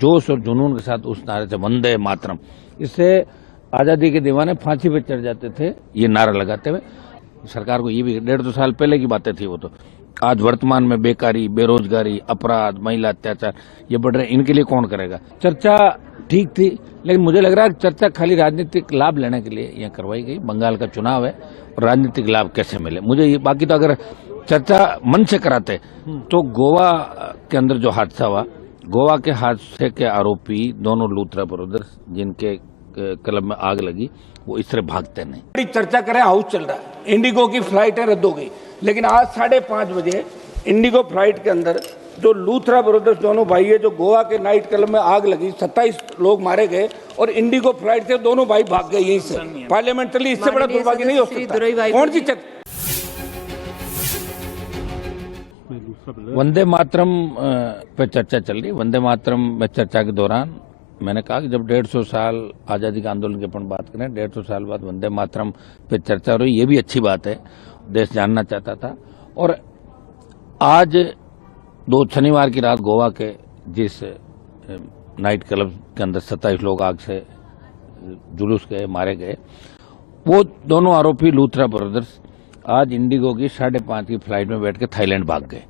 जोश और जुनून के साथ उस नारे से वंदे मातरम, इससे आज़ादी के दीवाने फांसी पे चढ़ जाते थे ये नारा लगाते हुए। सरकार को ये भी 1.5-2 साल पहले की बातें थी वो तो। आज वर्तमान में बेकारी, बेरोजगारी, अपराध, महिला अत्याचार ये बढ़ रहे, इनके लिए कौन करेगा? चर्चा ठीक थी, लेकिन मुझे लग रहा है चर्चा खाली राजनीतिक लाभ लेने के लिए यहाँ करवाई गई। बंगाल का चुनाव है और राजनीतिक लाभ कैसे मिले मुझे ये, बाकी तो अगर चर्चा मन से कराते तो गोवा के अंदर जो हादसा हुआ, गोवा के हादसे के आरोपी दोनों लूथरा ब्रदर्स जिनके क्लब में आग लगी, वो इस तरह भागते नहीं। बड़ी चर्चा करें, हाउस चल रहा है, इंडिगो की फ्लाइटें रद्द हो गई, लेकिन आज 5:30 बजे इंडिगो फ्लाइट के अंदर जो लूथरा ब्रदर्स दोनों भाई है, जो गोवा के नाइट क्लब में आग लगी, 27 लोग मारे गए और इंडिगो फ्लाइट से दोनों भाई भाग गए यहीं से। पार्लियामेंट्री इससे बड़ा दुर्भाग्य नहीं हो सकता। कौन सी वंदे मातरम पे चर्चा चल रही। वंदे मातरम में चर्चा के दौरान मैंने कहा कि जब 150 साल आज़ादी के आंदोलन की अपन बात करें, 150 साल बाद वंदे मातरम पे चर्चा हो रही, ये भी अच्छी बात है, देश जानना चाहता था। और आज शनिवार की रात गोवा के जिस नाइट क्लब के अंदर 27 लोग आग से जुलूस गए, मारे गए, वो दोनों आरोपी लूथरा ब्रदर्स आज इंडिगो की 5:30 की फ्लाइट में बैठ के थाईलैंड भाग गए।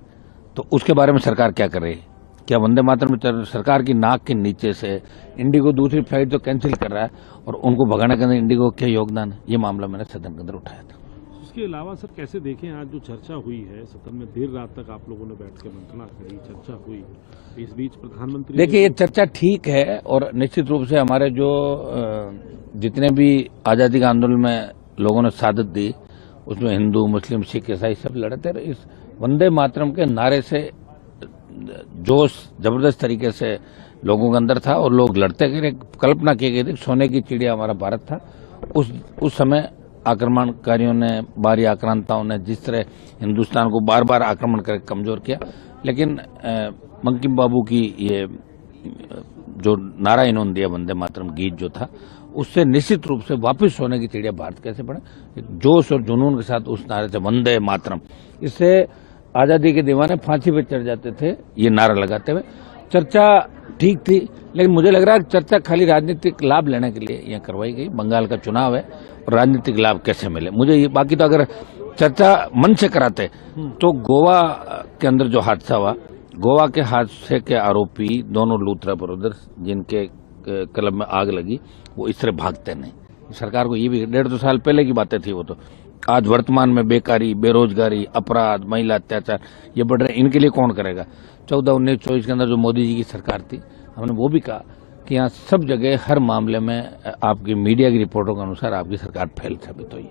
तो उसके बारे में सरकार क्या कर रही है? क्या वंदे मातरम सरकार की नाक के नीचे से इंडिगो दूसरी फ्लाइट तो कैंसिल कर रहा है और उनको भगाने के अंदर इंडिगो क्या योगदान है? ये मामला मैंने सदन के अंदर उठाया था। उसके अलावा सर कैसे देखें, आज जो चर्चा हुई है सदन में, देर रात तक आप लोगों ने बैठ कर मंत्रणा करी, चर्चा हुई, इस बीच प्रधानमंत्री, देखिए ये चर्चा ठीक है और निश्चित रूप से हमारे जो जितने भी आज़ादी के आंदोलन में लोगों ने शहादत दी, उसमें हिंदू, मुस्लिम, सिख, ईसाई सब लड़े थे। इस वंदे मातरम के नारे से जोश जबरदस्त तरीके से लोगों के अंदर था और लोग लड़ते गए। कल्पना की गई थी सोने की चिड़िया हमारा भारत था। उस समय आक्रमणकारियों ने, बाहरी आक्रांताओं ने जिस तरह हिंदुस्तान को बार बार आक्रमण करके कमजोर किया, लेकिन बंकिम बाबू की ये जो नारा इन्होंने दिया, वंदे मातरम गीत जो था, उससे निश्चित रूप से वापस सोने की चिड़िया भारत कैसे बने, जोश और जुनून के साथ उस नारे से वंदे मातरम, इससे आज़ादी के दीवाने फांसी पे चढ़ जाते थे ये नारा लगाते हुए। चर्चा ठीक थी, लेकिन मुझे लग रहा है चर्चा खाली राजनीतिक लाभ लेने के लिए यहाँ करवाई गई। बंगाल का चुनाव है और राजनीतिक लाभ कैसे मिले मुझे ये, बाकी तो अगर चर्चा मन से कराते तो गोवा के अंदर जो हादसा हुआ, गोवा के हादसे के आरोपी दोनों लूथरा ब्रदर्स जिनके क्लब में आग लगी, वो इस तरह भागते नहीं। सरकार को ये भी 1.5-2 साल पहले की बातें थी वो तो। आज वर्तमान में बेकारी, बेरोजगारी, अपराध, महिला अत्याचार ये बढ़ रहे, इनके लिए कौन करेगा? 14, 19, 24 के अंदर जो मोदी जी की सरकार थी, हमने वो भी कहा कि यहाँ सब जगह हर मामले में आपकी मीडिया की रिपोर्टों के अनुसार आपकी सरकार फेल साबित हुई।